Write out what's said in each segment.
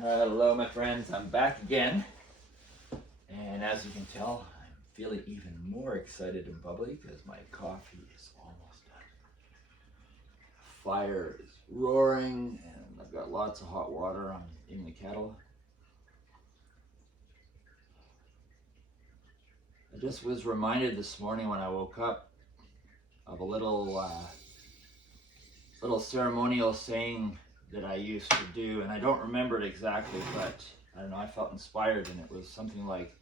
Hello, my friends. I'm back again. And as you can tell, I'm feeling even more excited and bubbly because my coffee is almost done. Fire is roaring, and I've got lots of hot water in the kettle. I just was reminded this morning when I woke up of a little ceremonial saying that I used to do, and I don't remember it exactly, but I don't know, I felt inspired, and it was something like,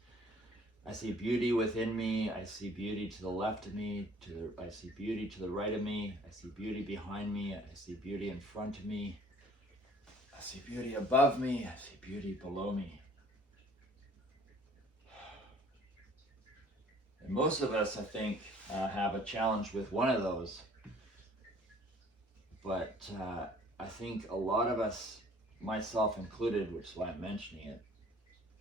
I see beauty within me, I see beauty to the left of me, I see beauty to the right of me, I see beauty behind me, I see beauty in front of me, I see beauty above me, I see beauty below me. And most of us, I think, have a challenge with one of those. But I think a lot of us, myself included, which is why I'm mentioning it,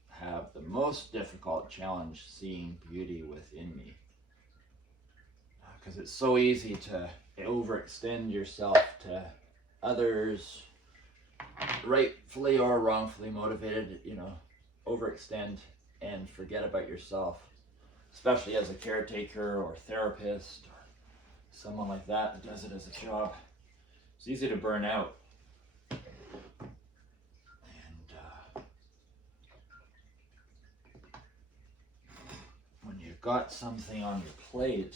have the most difficult challenge seeing beauty within me. Because it's so easy to overextend yourself to others, rightfully or wrongfully motivated, overextend and forget about yourself, especially as a caretaker or therapist or someone like that that does it as a job. It's easy to burn out. And when you've got something on your plate,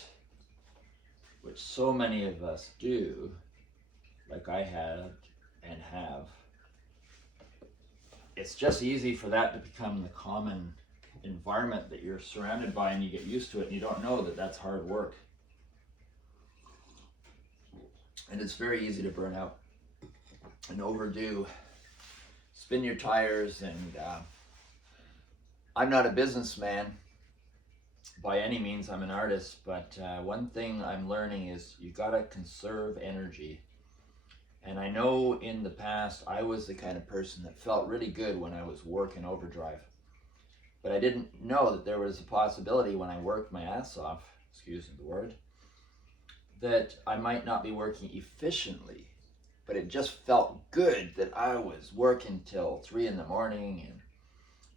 which so many of us do, like I had and have, it's just easy for that to become the common environment that you're surrounded by, and you get used to it and you don't know that that's hard work. And it's very easy to burn out and overdo, spin your tires. And I'm not a businessman by any means, I'm an artist, but one thing I'm learning is you gotta conserve energy. And I know in the past I was the kind of person that felt really good when I was working overdrive. But I didn't know that there was a possibility when I worked my ass off, excuse the word, that I might not be working efficiently. But it just felt good that I was working till 3 in the morning and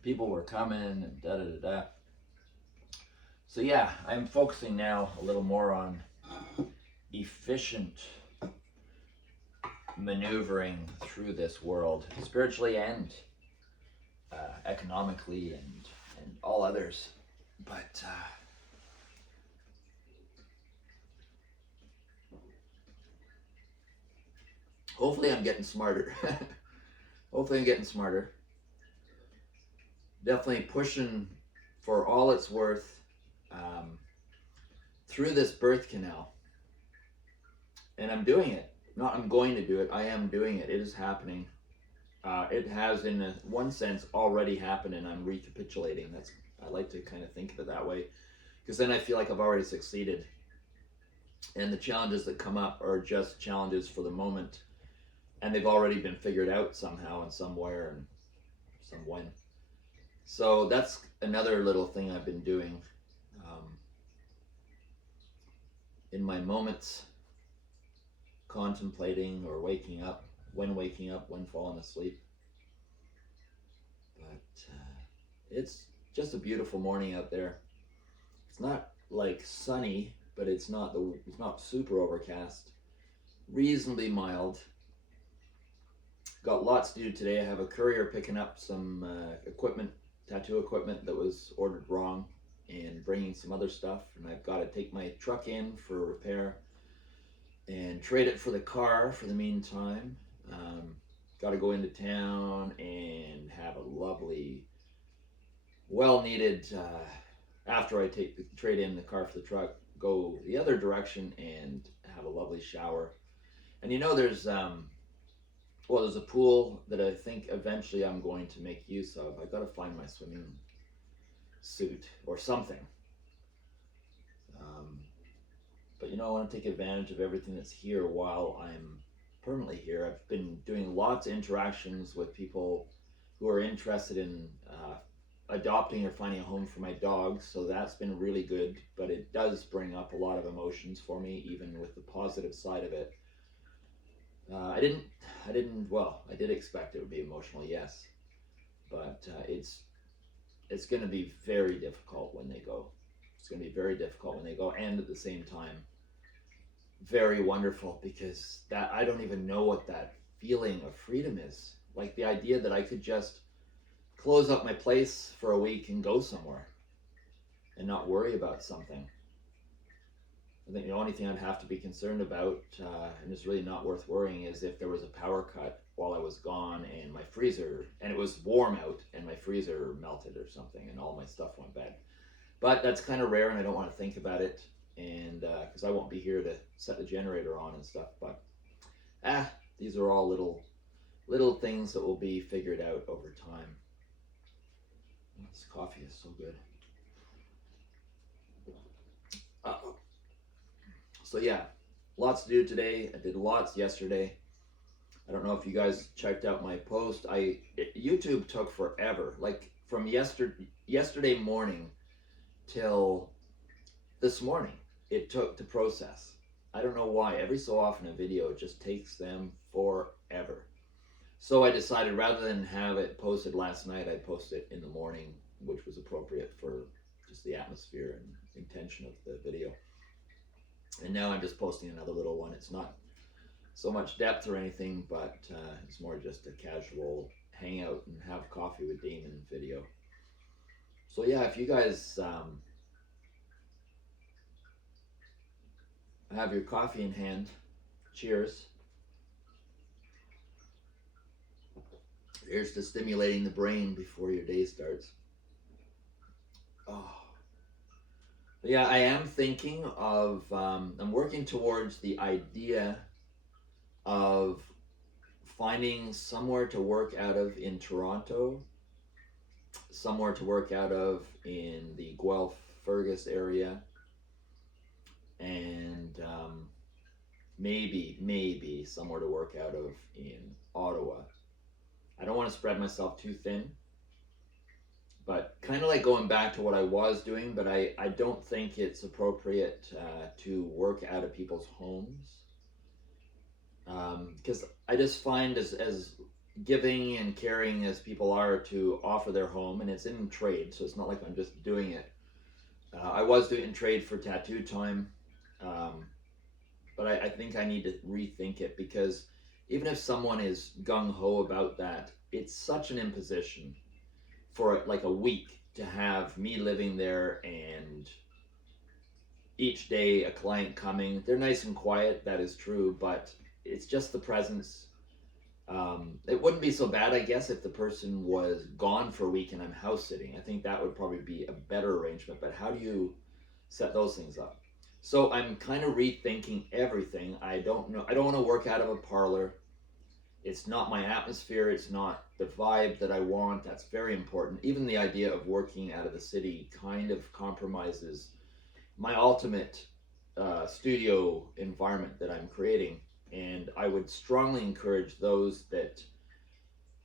people were coming and da da da da. So yeah, I'm focusing now a little more on efficient maneuvering through this world, spiritually and economically and all others. But hopefully I'm getting smarter. Hopefully I'm getting smarter. Definitely pushing for all it's worth through this birth canal. And I'm doing it. Not I'm going to do it, I am doing it. It is happening. It has, in one sense, already happened, and I'm recapitulating. I like to kind of think of it that way, because then I feel like I've already succeeded. And the challenges that come up are just challenges for the moment, and they've already been figured out somehow and somewhere and some when. So that's another little thing I've been doing in my moments, contemplating or waking up, when falling asleep. But it's just a beautiful morning out there. It's not like sunny, but it's not super overcast. Reasonably mild. Got lots to do today. I have a courier picking up some tattoo equipment that was ordered wrong, and bringing some other stuff, and I've got to take my truck in for repair and trade it for the car for the meantime. Got to go into town and have a lovely, well-needed, after I trade in the car for the truck, go the other direction and have a lovely shower. And there's there's a pool that I think eventually I'm going to make use of. I got to find my swimming suit or something. But I want to take advantage of everything that's here while I'm permanently here. I've been doing lots of interactions with people who are interested in adopting or finding a home for my dogs, so that's been really good. But it does bring up a lot of emotions for me, even with the positive side of it. I did expect it would be emotional, yes. but it's going to be very difficult when they go. It's going to be very difficult when they go, and at the same time, very wonderful, because that I don't even know what that feeling of freedom is. Like the idea that I could just close up my place for a week and go somewhere and not worry about something. I think the only thing I'd have to be concerned about, and it's really not worth worrying, is if there was a power cut while I was gone and my freezer, and it was warm out and my freezer melted or something and all my stuff went bad. But that's kind of rare and I don't want to think about it, and because I won't be here to set the generator on and stuff. But these are all little things that will be figured out over time. This coffee is so good. So yeah, lots to do today. I did lots yesterday. I don't know if you guys checked out my post. YouTube took forever. Like from yesterday morning till this morning, it took to process. I don't know why. Every so often a video just takes them forever. So I decided rather than have it posted last night, I'd post it in the morning, which was appropriate for just the atmosphere and intention of the video. And now I'm just posting another little one. It's not so much depth or anything, but it's more just a casual hangout and have coffee with Damon video. So yeah, if you guys have your coffee in hand, cheers. Here's to stimulating the brain before your day starts. Oh. But yeah, I am thinking of, I'm working towards the idea of finding somewhere to work out of in Toronto, somewhere to work out of in the Guelph Fergus area, and maybe somewhere to work out of in Ottawa. I don't want to spread myself too thin, but kind of like going back to what I was doing, but I don't think it's appropriate to work out of people's homes, because I just find as giving and caring as people are to offer their home, and it's in trade, so it's not like I'm just doing it. I was doing it in trade for Tattoo Time, but I think I need to rethink it, because even if someone is gung-ho about that, it's such an imposition for like a week to have me living there and each day a client coming. They're nice and quiet, that is true, but it's just the presence. It wouldn't be so bad, I guess, if the person was gone for a week and I'm house sitting. I think that would probably be a better arrangement, but how do you set those things up? So I'm kind of rethinking everything. I don't know. I don't want to work out of a parlor. It's not my atmosphere. It's not the vibe that I want. That's very important. Even the idea of working out of the city kind of compromises my ultimate studio environment that I'm creating. And I would strongly encourage those that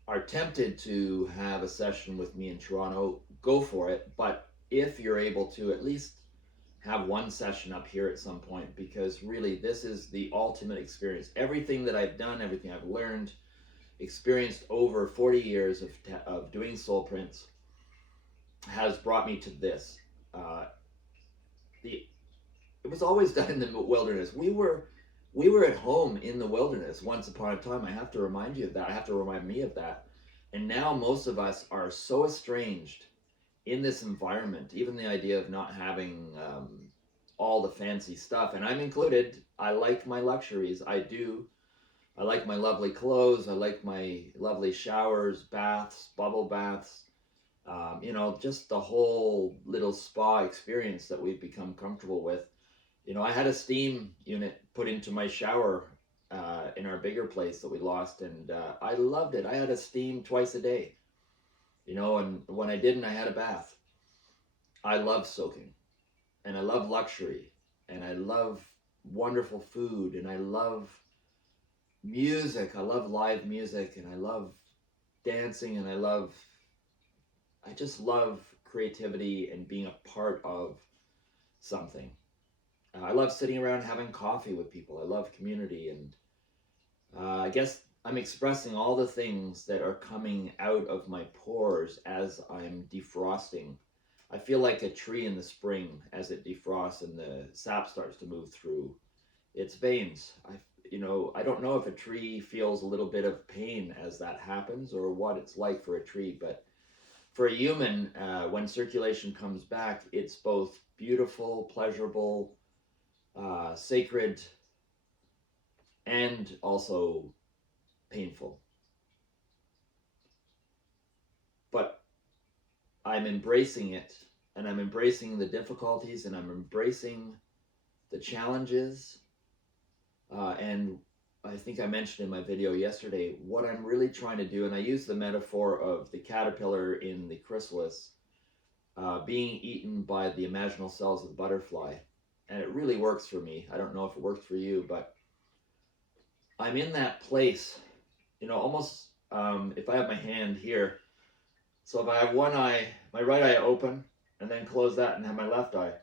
are tempted to have a session with me in Toronto, go for it. But if you're able to at least have one session up here at some point, because really this is the ultimate experience. Everything that I've done, everything I've learned, experienced over 40 years of doing soul prints has brought me to this. It was always done in the wilderness. We were at home in the wilderness once upon a time. I have to remind you of that. I have to remind me of that. And now most of us are so estranged in this environment, even the idea of not having all the fancy stuff, and I'm included. I like my luxuries. I do. I like my lovely clothes. I like my lovely showers, baths, bubble baths. Just the whole little spa experience that we've become comfortable with. I had a steam unit put into my shower in our bigger place that we lost, and I loved it. I had a steam twice a day. And when I didn't, I had a bath. I love soaking, and I love luxury, and I love wonderful food, and I love music. I love live music, and I love dancing, and I just love creativity and being a part of something. I love sitting around having coffee with people. I love community, and I guess I'm expressing all the things that are coming out of my pores as I'm defrosting. I feel like a tree in the spring as it defrosts and the sap starts to move through its veins. I don't know if a tree feels a little bit of pain as that happens or what it's like for a tree, but for a human, when circulation comes back, it's both beautiful, pleasurable, sacred, and also painful. But I'm embracing it, and I'm embracing the difficulties, and I'm embracing the challenges. And I think I mentioned in my video yesterday what I'm really trying to do, and I use the metaphor of the caterpillar in the chrysalis being eaten by the imaginal cells of the butterfly. And it really works for me. I don't know if it works for you, but I'm in that place, almost if I have my hand here. So if I have one eye, my right eye open, and then close that and have my left eye.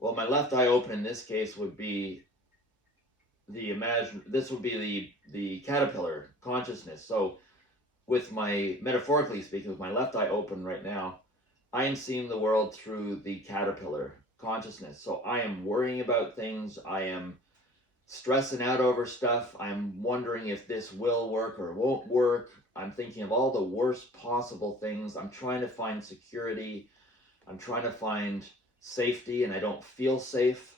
Well, my left eye open in this case would be this would be the caterpillar consciousness. So with metaphorically speaking, with my left eye open right now, I am seeing the world through the caterpillar consciousness. So I am worrying about things. I am stressing out over stuff. I'm wondering if this will work or won't work. I'm thinking of all the worst possible things. I'm trying to find security. I'm trying to find safety, and I don't feel safe.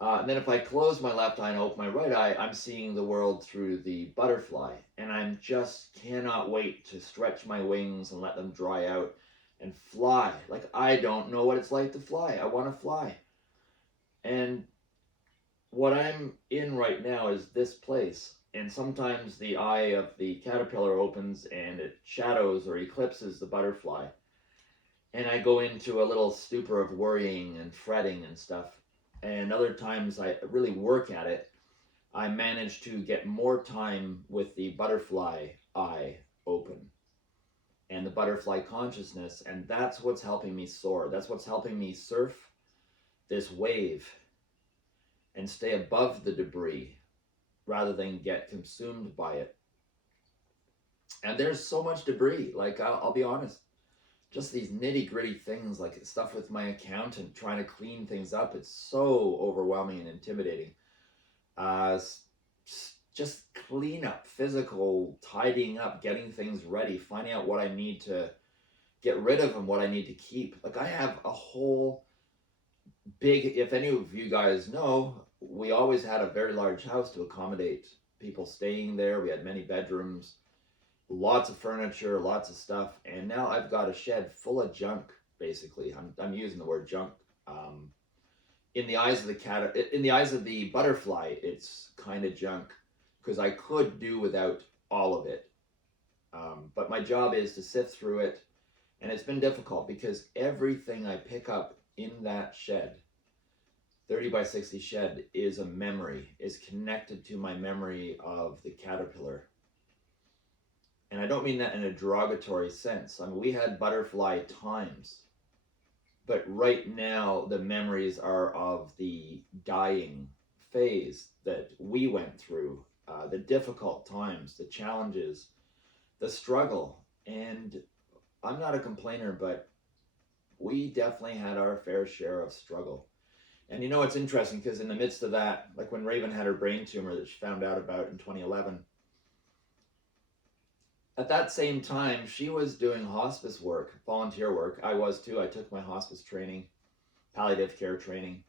And then if I close my left eye and open my right eye, I'm seeing the world through the butterfly. And I just cannot wait to stretch my wings and let them dry out and fly. Like, I don't know what it's like to fly. I want to fly. And what I'm in right now is this place. And sometimes the eye of the caterpillar opens and it shadows or eclipses the butterfly. And I go into a little stupor of worrying and fretting and stuff. And other times I really work at it. I manage to get more time with the butterfly eye open and the butterfly consciousness, and that's what's helping me soar. That's what's helping me surf this wave and stay above the debris rather than get consumed by it. And there's so much debris. Like, I'll be honest, just these nitty gritty things, like stuff with my accountant, trying to clean things up. It's so overwhelming and intimidating. Just clean up, physical, tidying up, getting things ready, finding out what I need to get rid of and what I need to keep. Like, I have a whole big, if any of you guys know, we always had a very large house to accommodate people staying there. We had many bedrooms, lots of furniture, lots of stuff, and now I've got a shed full of junk. Basically, I'm using the word junk. In the eyes of the butterfly, it's kind of junk because I could do without all of it. But my job is to sift through it, and it's been difficult because everything I pick up in that shed, 30 by 60 shed, is a memory, is connected to my memory of the caterpillar. And I don't mean that in a derogatory sense. I mean, we had butterfly times, but right now the memories are of the dying phase that we went through, the difficult times, the challenges, the struggle. And I'm not a complainer, but we definitely had our fair share of struggle. And it's interesting because in the midst of that, like when Raven had her brain tumor that she found out about in 2011, at that same time, she was doing hospice work, volunteer work. I was too. I took my hospice training, palliative care training.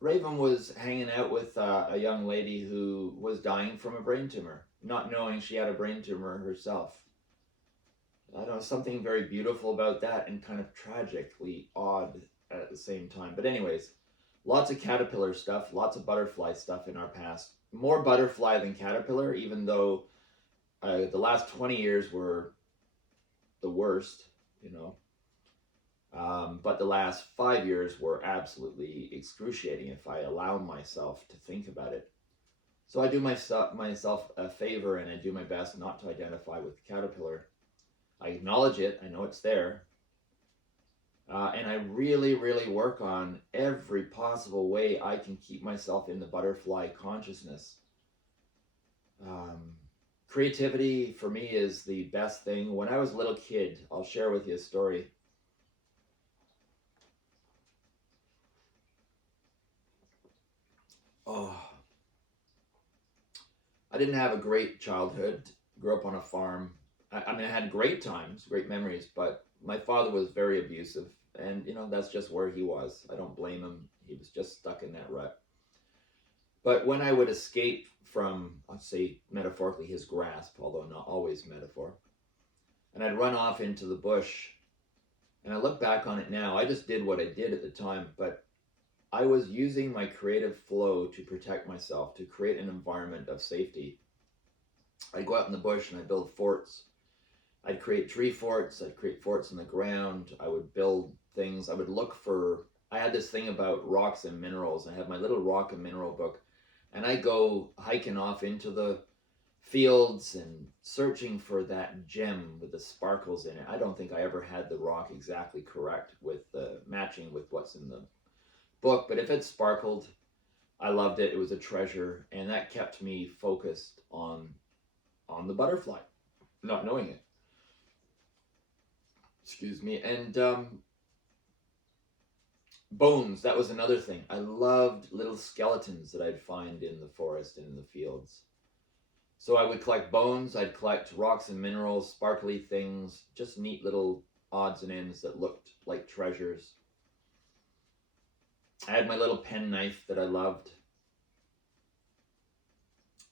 Raven was hanging out with a young lady who was dying from a brain tumor, not knowing she had a brain tumor herself. I don't know, something very beautiful about that and kind of tragically odd at the same time. But anyways, lots of caterpillar stuff, lots of butterfly stuff in our past. More butterfly than caterpillar, even though the last 20 years were the worst, but the last 5 years were absolutely excruciating if I allow myself to think about it. So I do myself a favor and I do my best not to identify with the caterpillar. I acknowledge it, I know it's there, and I really, really work on every possible way I can keep myself in the butterfly consciousness. Um, Creativity for me is the best thing. When I was a little kid, I'll share with you a story. Oh, I didn't have a great childhood. Grew up on a farm. I mean, I had great times, great memories, but my father was very abusive. And, that's just where he was. I don't blame him. He was just stuck in that rut. But when I would escape from, let's say, metaphorically, his grasp, although not always metaphor, and I'd run off into the bush, and I look back on it now, I just did what I did at the time, but I was using my creative flow to protect myself, to create an environment of safety. I'd go out in the bush and I'd build forts. I'd create tree forts, I'd create forts in the ground, I would build things, I would look for, I had this thing about rocks and minerals. I had my little rock and mineral book, and I go hiking off into the fields and searching for that gem with the sparkles in it. I don't think I ever had the rock exactly correct with matching with what's in the book, but if it sparkled, I loved it. It was a treasure, and that kept me focused on the butterfly, not knowing it. Excuse me. And bones, that was another thing. I loved little skeletons that I'd find in the forest and in the fields. So I would collect bones, I'd collect rocks and minerals, sparkly things, just neat little odds and ends that looked like treasures. I had my little penknife that I loved.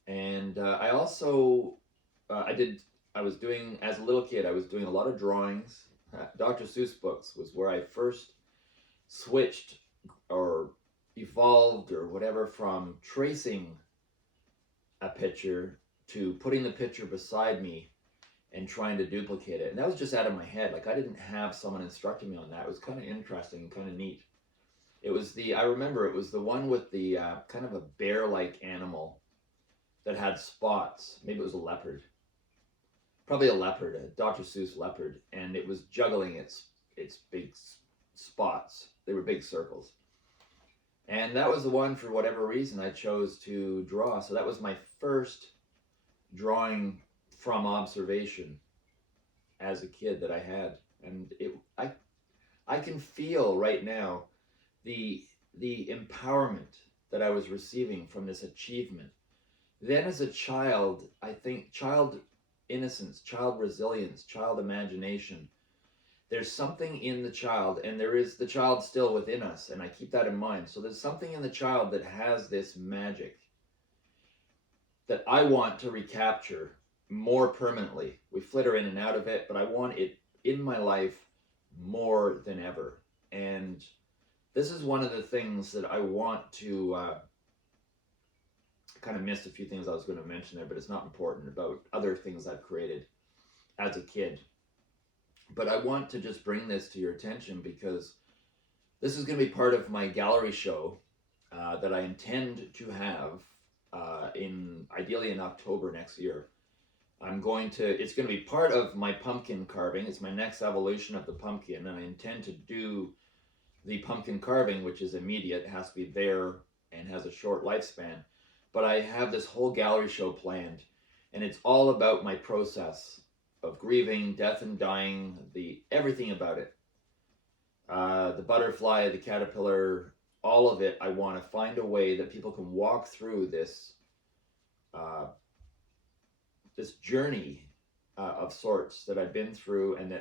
And I also, I was doing, as a little kid, I was doing a lot of drawings. Dr. Seuss books was where I first switched or evolved or whatever from tracing a picture to putting the picture beside me and trying to duplicate it. And that was just out of my head. Like, I didn't have someone instructing me on that. It was kind of interesting and kind of neat. I remember it was the one with the kind of a bear-like animal that had spots. Maybe it was a leopard. Probably a leopard, a Dr. Seuss leopard. And it was juggling its big spots. They were big circles. And that was the one, for whatever reason, I chose to draw. So that was my first drawing from observation as a kid that I had. And I can feel right now the empowerment that I was receiving from this achievement. Then as a child, I think child innocence, child resilience, child imagination, there's something in the child, and there is the child still within us, and I keep that in mind. So there's something in the child that has this magic that I want to recapture more permanently. We flitter in and out of it, but I want it in my life more than ever. And this is one of the things that I want to kind of missed a few things I was going to mention there, but it's not important, about other things I've created as a kid. But I want to just bring this to your attention because this is going to be part of my gallery show that I intend to have ideally in October next year. It's going to be part of my pumpkin carving. It's my next evolution of the pumpkin, and I intend to do the pumpkin carving, which is immediate, has to be there and has a short lifespan. But I have this whole gallery show planned, and it's all about my process of grieving, death and dying, everything about it. The butterfly, the caterpillar, all of it. I want to find a way that people can walk through this journey of sorts that I've been through, and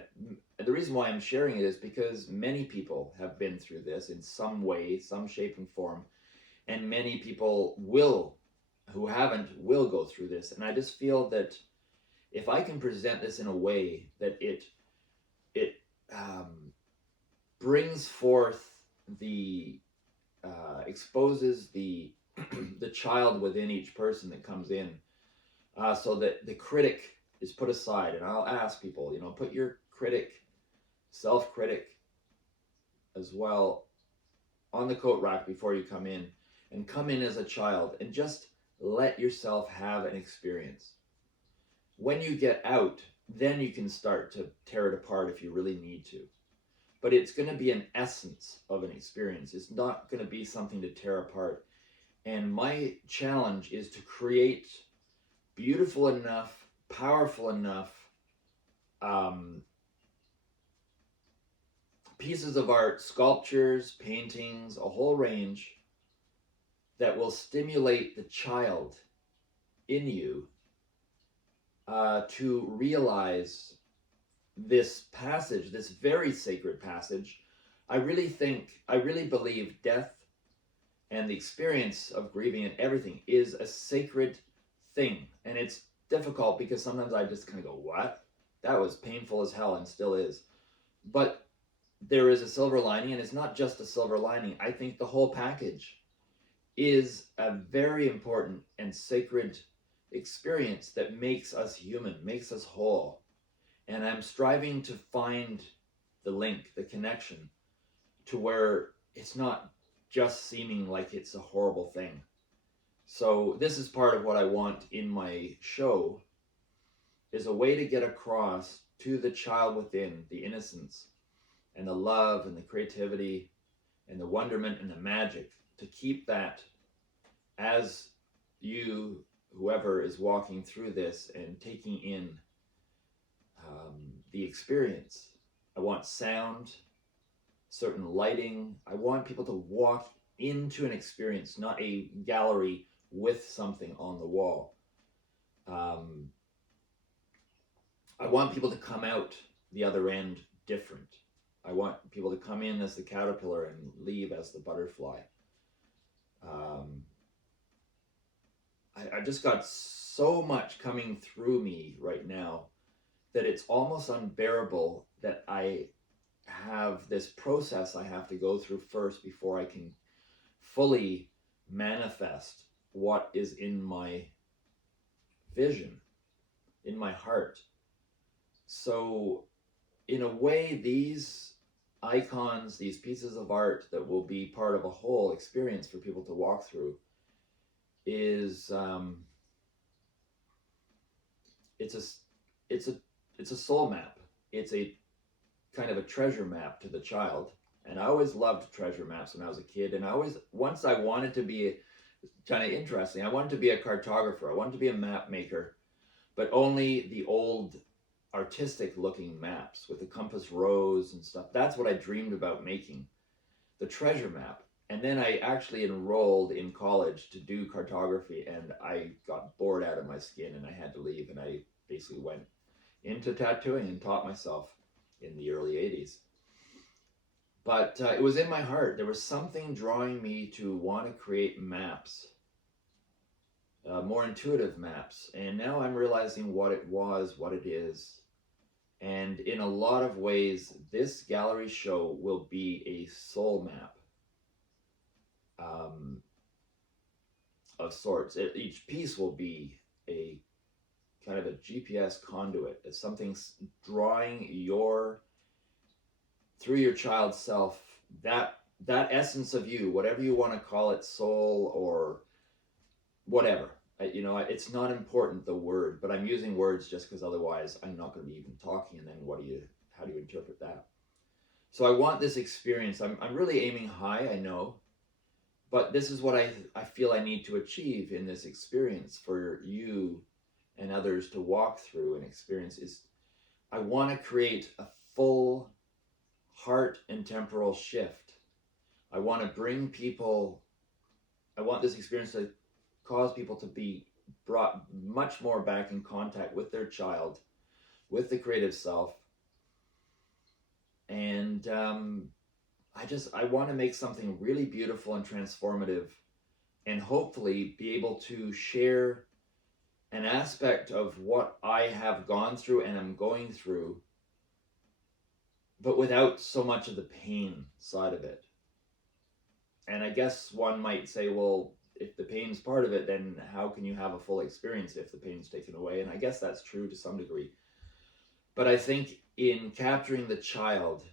the reason why I'm sharing it is because many people have been through this in some way, some shape and form, and many people who haven't will go through this. And I just feel that if I can present this in a way that it brings forth exposes the the child within each person that comes in, so that the critic is put aside. And I'll ask people, put your self-critic as well on the coat rack before you come in, and come in as a child and just let yourself have an experience. When you get out, then you can start to tear it apart if you really need to. But it's going to be an essence of an experience. It's not going to be something to tear apart. And my challenge is to create beautiful enough, powerful enough pieces of art, sculptures, paintings, a whole range that will stimulate the child in you to realize this passage, this very sacred passage. I really believe death and the experience of grieving and everything is a sacred thing. And it's difficult because sometimes I just kind of go, what? That was painful as hell and still is. But there is a silver lining, and it's not just a silver lining. I think the whole package is a very important and sacred experience that makes us human, makes us whole. And I'm striving to find the link, the connection to where it's not just seeming like it's a horrible thing. So this is part of what I want in my show, is a way to get across to the child within, the innocence and the love and the creativity and the wonderment and the magic, to keep that as you, whoever is walking through this and taking in the experience. I want sound, certain lighting. I want people to walk into an experience, not a gallery with something on the wall. I want people to come out the other end different. I want people to come in as the caterpillar and leave as the butterfly. I just got so much coming through me right now that it's almost unbearable that I have this process I have to go through first before I can fully manifest what is in my vision, in my heart. So in a way, these icons, these pieces of art that will be part of a whole experience for people to walk through, is it's a soul map. It's a kind of a treasure map to the child. And I always loved treasure maps when I was a kid. And once I wanted to be kind of interesting. I wanted to be a cartographer. I wanted to be a map maker, but only the old artistic looking maps with the compass rose and stuff. That's what I dreamed about making, the treasure map. And then I actually enrolled in college to do cartography, and I got bored out of my skin and I had to leave, and I basically went into tattooing and taught myself in the early 80s. But it was in my heart. There was something drawing me to want to create maps, more intuitive maps. And now I'm realizing what it was, what it is. And in a lot of ways, this gallery show will be a soul map of sorts. Each piece will be a kind of a GPS conduit. It's something drawing through your child's self, that essence of you, whatever you want to call it, soul or whatever. It's not important, the word, but I'm using words just because otherwise I'm not going to be even talking, and then how do you interpret that? So I want this experience. I'm really aiming high, I know, but this is what I feel I need to achieve in this experience for you and others to walk through and experience. Is I want to create a full heart and temporal shift. I want this experience to cause people to be brought much more back in contact with their child, with the creative self. And I want to make something really beautiful and transformative, and hopefully be able to share an aspect of what I have gone through and am going through, but without so much of the pain side of it. And I guess one might say, well, if the pain's part of it, then how can you have a full experience if the pain's taken away? And I guess that's true to some degree. But I think in capturing the child,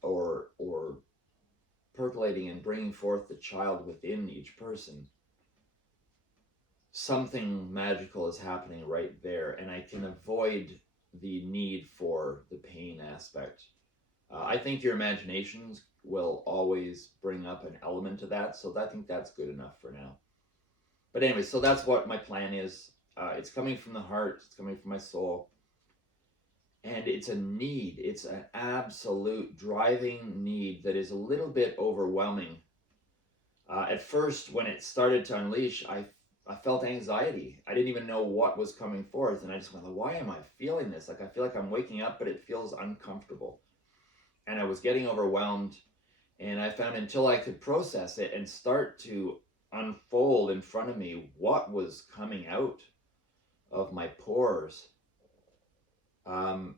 or percolating and bringing forth the child within each person, something magical is happening right there, and I can avoid the need for the pain aspect. I think your imaginations will always bring up an element to that, so I think that's good enough for now. But anyway, so that's what my plan is. It's coming from the heart. It's coming from my soul. And it's a need. It's an absolute driving need that is a little bit overwhelming. At first, when it started to unleash, I felt anxiety. I didn't even know what was coming forth. And I just went, why am I feeling this? Like, I feel like I'm waking up, but it feels uncomfortable. And I was getting overwhelmed. And I found until I could process it and start to unfold in front of me what was coming out of my pores,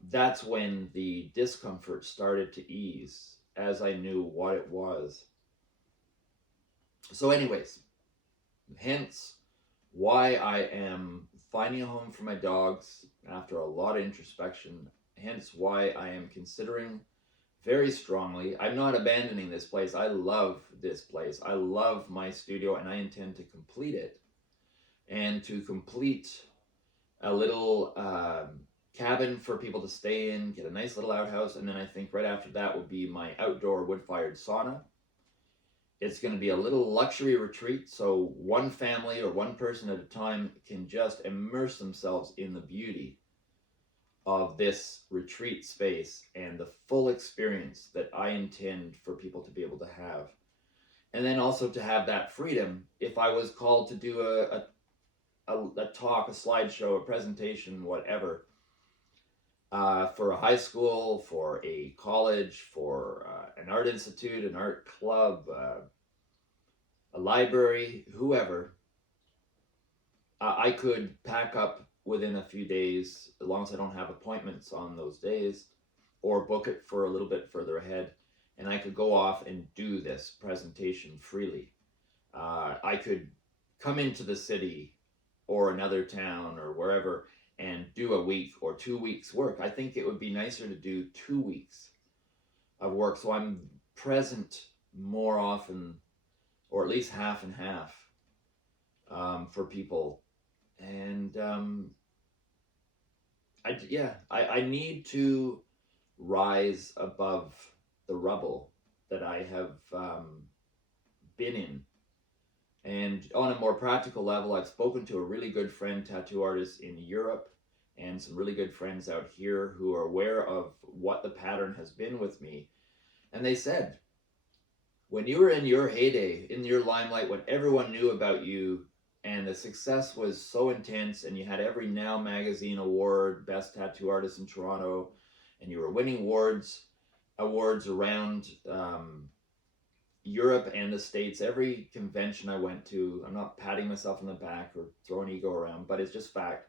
that's when the discomfort started to ease as I knew what it was. So, anyways, hence why I am finding a home for my dogs after a lot of introspection, hence why I am considering very strongly. I'm not abandoning this place. I love this place. I love my studio, and I intend to complete it. And to complete a little cabin for people to stay in, get a nice little outhouse, and then I think right after that would be my outdoor wood-fired sauna. It's going to be a little luxury retreat, so one family or one person at a time can just immerse themselves in the beauty of this retreat space and the full experience that I intend for people to be able to have. And then also to have that freedom, if I was called to do a talk, a slideshow, a presentation, whatever, for a high school, for a college, for an art institute, an art club, a library, whoever, I could pack up within a few days, as long as I don't have appointments on those days, or book it for a little bit further ahead, and I could go off and do this presentation freely. I could come into the city or another town or wherever and do a week or 2 weeks work. I think it would be nicer to do 2 weeks of work, so I'm present more often, or at least half and half, for people. And I need to rise above the rubble that I have been in. And on a more practical level, I've spoken to a really good friend, tattoo artist in Europe, and some really good friends out here who are aware of what the pattern has been with me. And they said, when you were in your heyday, in your limelight, when everyone knew about you and the success was so intense and you had every Now Magazine award, best tattoo artist in Toronto, and you were winning awards around Europe and the States, every convention I went to, I'm not patting myself on the back or throwing ego around, but it's just fact.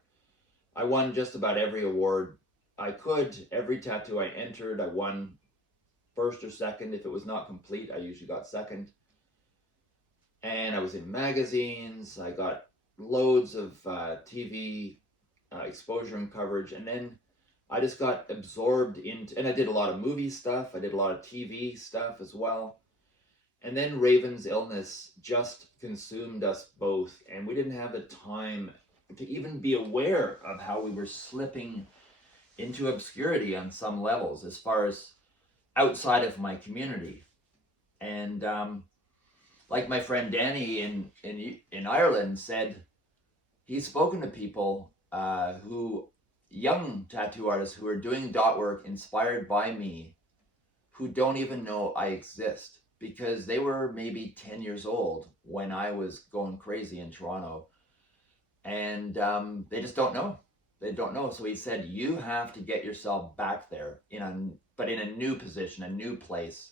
I won just about every award I could. Every tattoo I entered, I won first or second. If it was not complete, I usually got second. And I was in magazines. I got loads of TV exposure and coverage. And then I just got absorbed into, and I did a lot of movie stuff. I did a lot of TV stuff as well. And then Raven's illness just consumed us both, and we didn't have the time to even be aware of how we were slipping into obscurity on some levels as far as outside of my community. And like my friend Danny in Ireland said, he's spoken to people young tattoo artists who are doing dot work inspired by me, who don't even know I exist, because they were maybe 10 years old when I was going crazy in Toronto. And they just don't know. They don't know. So he said, you have to get yourself back there, but in a new position, a new place.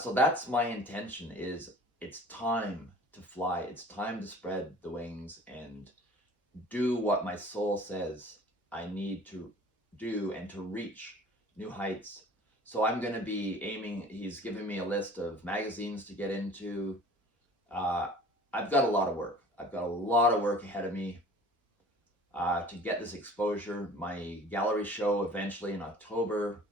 So that's my intention, is it's time to fly. It's time to spread the wings and do what my soul says I need to do and to reach new heights. So I'm going to be aiming, he's given me a list of magazines to get into. I've got a lot of work. I've got a lot of work ahead of me to get this exposure. My gallery show eventually in October.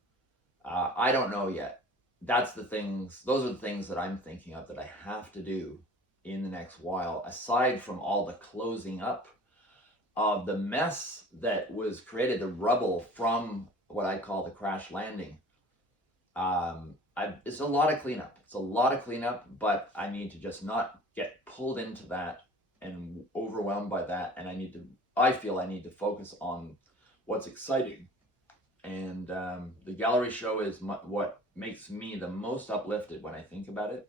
I don't know yet. Those are the things that I'm thinking of that I have to do in the next while, aside from all the closing up of the mess that was created, the rubble from what I call the crash landing. It's a lot of cleanup. But I need to just not get pulled into that and overwhelmed by that. And I need to I feel I need to focus on what's exciting. And the gallery show is what makes me the most uplifted when I think about it.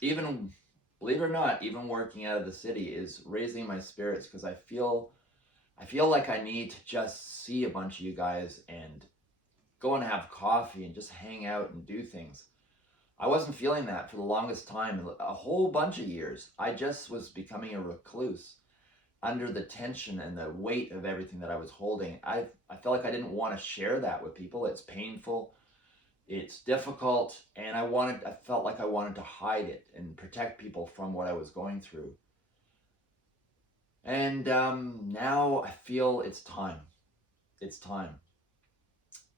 Even, believe it or not, even working out of the city is raising my spirits, because I feel like I need to just see a bunch of you guys and go and have coffee and just hang out and do things. I wasn't feeling that for the longest time, a whole bunch of years. I just was becoming a recluse under the tension and the weight of everything that I was holding. I felt like I didn't want to share that with people. It's painful, it's difficult, and I felt like I wanted to hide it and protect people from what I was going through. And now I feel it's time. It's time.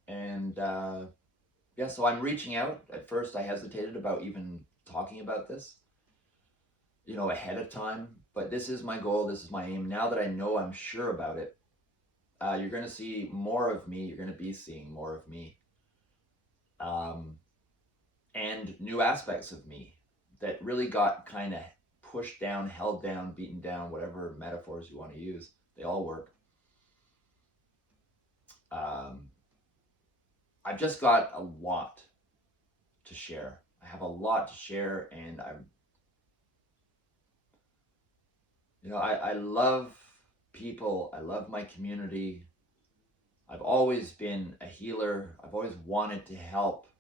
And yeah, so I'm reaching out. At first, I hesitated about even talking about this, ahead of time. But this is my goal. This is my aim. Now that I know I'm sure about it, you're going to see more of me. You're going to be seeing more of me. And new aspects of me that really got kind of pushed down, held down, beaten down, whatever metaphors you want to use. They all work. I've just got a lot to share. I have a lot to share, and I love people. I love my community. I've always been a healer. I've always wanted to help.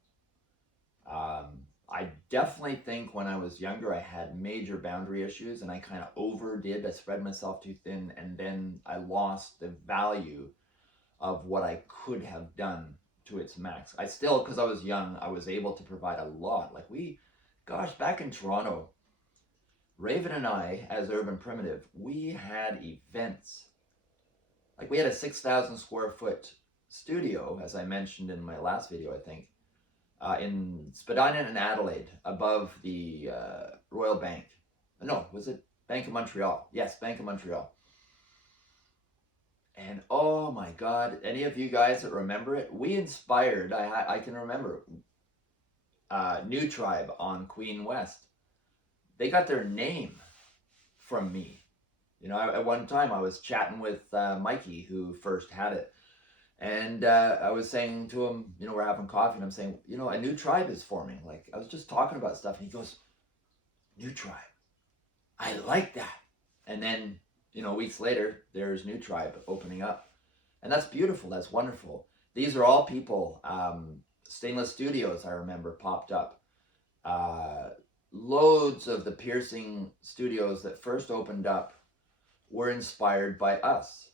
I definitely think when I was younger, I had major boundary issues, and I kind of overdid. I spread myself too thin, and then I lost the value of what I could have done to its max. I still, because I was young, I was able to provide a lot. Like back in Toronto, Raven and I, as Urban Primitive, we had events. Like we had a 6,000 square foot studio, as I mentioned in my last video, I think, in Spadina and Adelaide, above the Royal Bank. No, was it Bank of Montreal? Yes, Bank of Montreal. And oh my God, any of you guys that remember it, we inspired, I can remember, New Tribe on Queen West. They got their name from me. At one time I was chatting with Mikey, who first had it. And I was saying to him, we're having coffee, and I'm saying, a new tribe is forming. Like, I was just talking about stuff, and he goes, New Tribe. I like that. And then, weeks later, there's New Tribe opening up. And that's beautiful. That's wonderful. These are all people. Stainless Studios, I remember, popped up. Loads of the piercing studios that first opened up were inspired by us.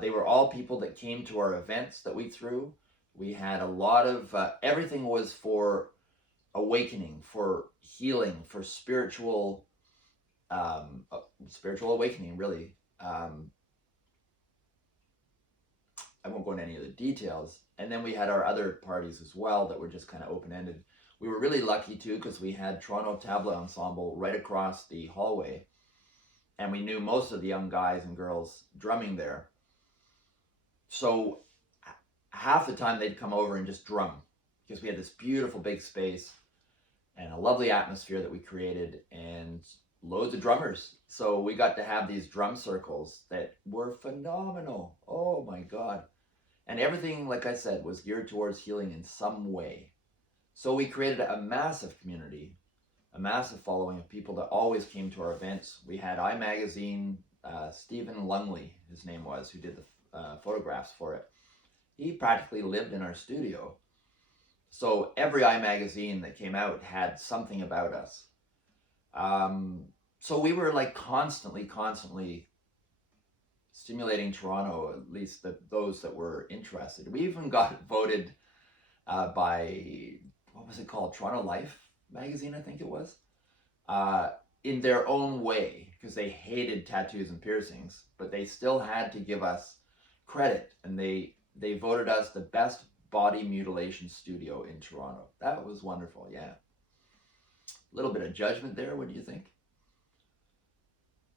They were all people that came to our events that we threw. We had a lot of, everything was for awakening, for healing, for spiritual awakening, really. I won't go into any of the details. And then we had our other parties as well that were just kind of open-ended. We were really lucky too, because we had Toronto Tabla Ensemble right across the hallway. And we knew most of the young guys and girls drumming there. So half the time they'd come over and just drum, because we had this beautiful big space and a lovely atmosphere that we created, and loads of drummers. So we got to have these drum circles that were phenomenal. Oh my God. And everything, like I said, was geared towards healing in some way. So we created a massive community, a massive following of people that always came to our events. We had iMagazine, Stephen Lungley, his name was, who did the photographs for it. He practically lived in our studio. So every iMagazine that came out had something about us. So we were like constantly stimulating Toronto, at least those that were interested. We even got voted by, what was it called? Toronto Life magazine, I think it was, in their own way, because they hated tattoos and piercings, but they still had to give us credit, and they voted us the best body mutilation studio in Toronto. That was wonderful. Yeah, a little bit of judgment there. What do you think?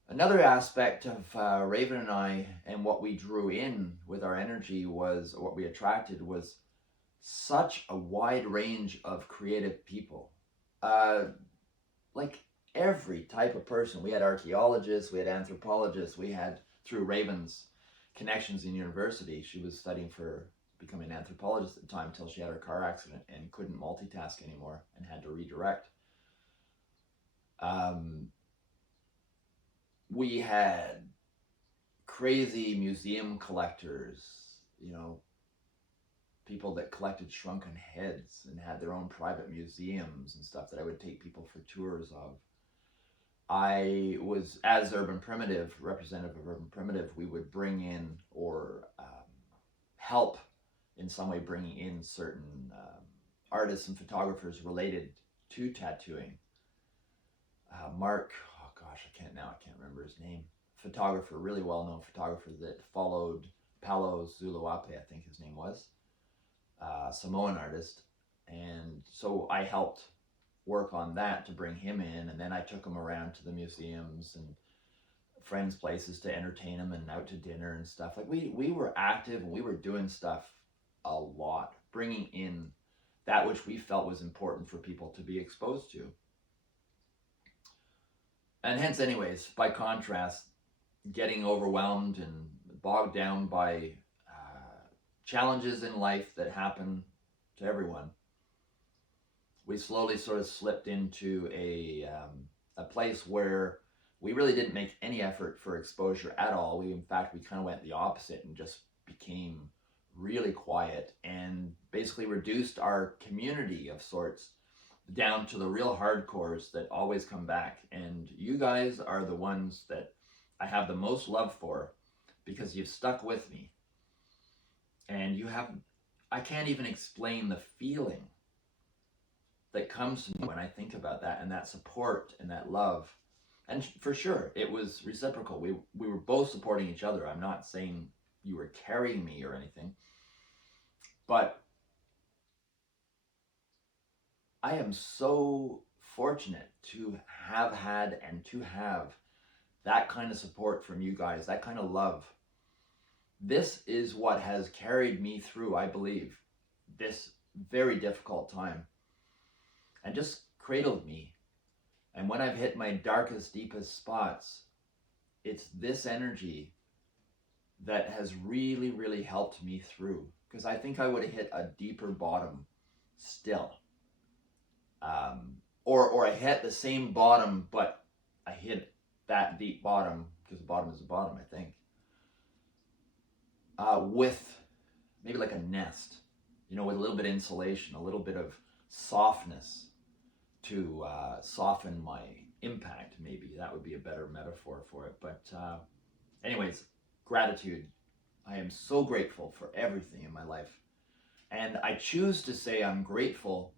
Another aspect of Raven and I, and what we drew in with our energy, was, or what we attracted, was such a wide range of creative people. Like every type of person. We had archaeologists, we had anthropologists, we had through Raven's connections in university, she was studying for becoming an anthropologist at the time until she had her car accident and couldn't multitask anymore and had to redirect. We had crazy museum collectors, you know, people that collected shrunken heads and had their own private museums and stuff that I would take people for tours of. I was, as Urban Primitive, representative of Urban Primitive, we would bring in or help in some way bringing in certain artists and photographers related to tattooing. Mark, oh gosh, I can't remember his name. Photographer, really well-known photographer that followed Paolo Zuluape, I think his name was. Samoan artist. And so I helped work on that to bring him in, and then I took him around to the museums and friends' places to entertain him and out to dinner and stuff. Like we were active and we were doing stuff a lot, bringing in that which we felt was important for people to be exposed to. And hence, anyways, by contrast, getting overwhelmed and bogged down by challenges in life that happen to everyone, we slowly sort of slipped into a place where we really didn't make any effort for exposure at all. In fact, we kind of went the opposite and just became really quiet and basically reduced our community of sorts down to the real hardcores that always come back. And you guys are the ones that I have the most love for because you've stuck with me. And you have, I can't even explain the feeling that comes to me when I think about that and that support and that love. And for sure, it was reciprocal. We were both supporting each other. I'm not saying you were carrying me or anything, but I am so fortunate to have had and to have that kind of support from you guys, that kind of love. This is what has carried me through, I believe, this very difficult time and just cradled me. And when I've hit my darkest, deepest spots, it's this energy that has really, really helped me through, because I think I would have hit a deeper bottom still. Or I hit the same bottom, but I hit that deep bottom, because the bottom is the bottom, I think, with maybe like a nest, you know, with a little bit of insulation, a little bit of softness to soften my impact. Maybe that would be a better metaphor for it. But anyways, gratitude. I am so grateful for everything in my life. And I choose to say I'm grateful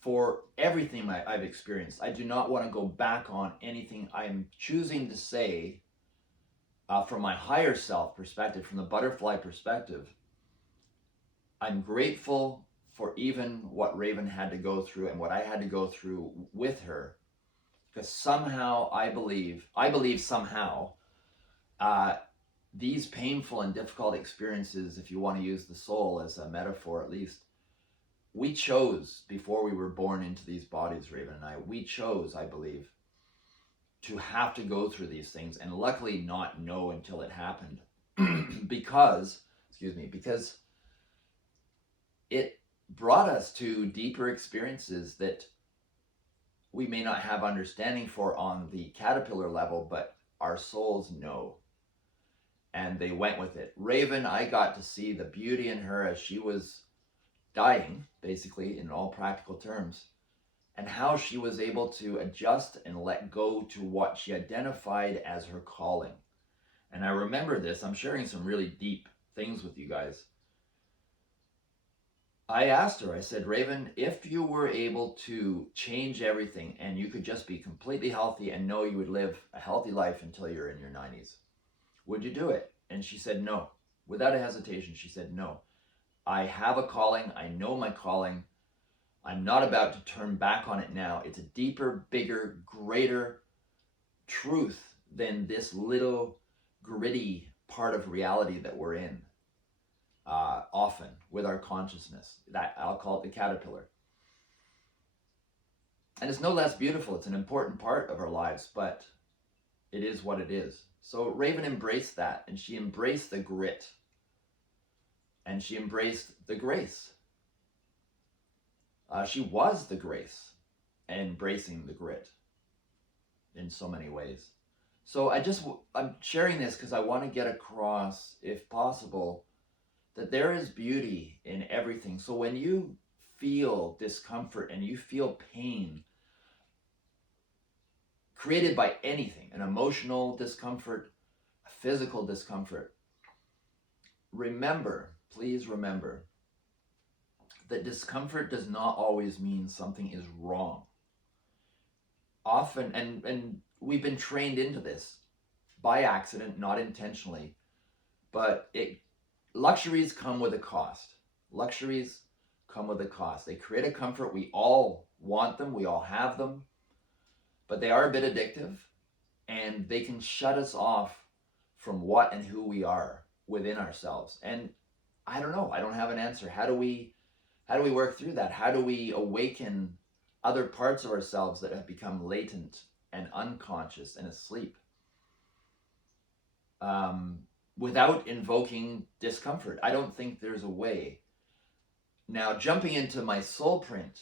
for everything I've experienced. I do not want to go back on anything. I am choosing to say, from my higher self perspective, from the butterfly perspective, I'm grateful for even what Raven had to go through and what I had to go through with her. Because somehow I believe somehow, these painful and difficult experiences, if you want to use the soul as a metaphor at least, we chose before we were born into these bodies, Raven and I, we chose, I believe, to have to go through these things, and luckily not know until it happened because it brought us to deeper experiences that we may not have understanding for on the caterpillar level, but our souls know. And they went with it. Raven, I got to see the beauty in her as she was dying, basically, in all practical terms, and how she was able to adjust and let go to what she identified as her calling. And I remember this, I'm sharing some really deep things with you guys. I asked her, I said, Raven, if you were able to change everything and you could just be completely healthy and know you would live a healthy life until you're in your 90s, would you do it? And she said no. Without a hesitation, she said no. I have a calling. I know my calling. I'm not about to turn back on it now. It's a deeper, bigger, greater truth than this little gritty part of reality that we're in. Often with our consciousness, that I'll call it the caterpillar. And it's no less beautiful. It's an important part of our lives, but It is what it is. So Raven embraced that, and she embraced the grit, and she embraced the grace. She was the grace, embracing the grit in so many ways. So I'm sharing this because I want to get across, if possible, that there is beauty in everything. So when you feel discomfort and you feel pain created by anything, an emotional discomfort, a physical discomfort, remember, please remember, that discomfort does not always mean something is wrong. Often, and we've been trained into this by accident, not intentionally, but luxuries come with a cost. Luxuries come with a cost. They create a comfort. We all want them. We all have them. But they are a bit addictive, and they can shut us off from what and who we are within ourselves. And I don't know. I don't have an answer. How do we work through that? How do we awaken other parts of ourselves that have become latent and unconscious and asleep? Without invoking discomfort. I don't think there's a way. Now, jumping into my soul print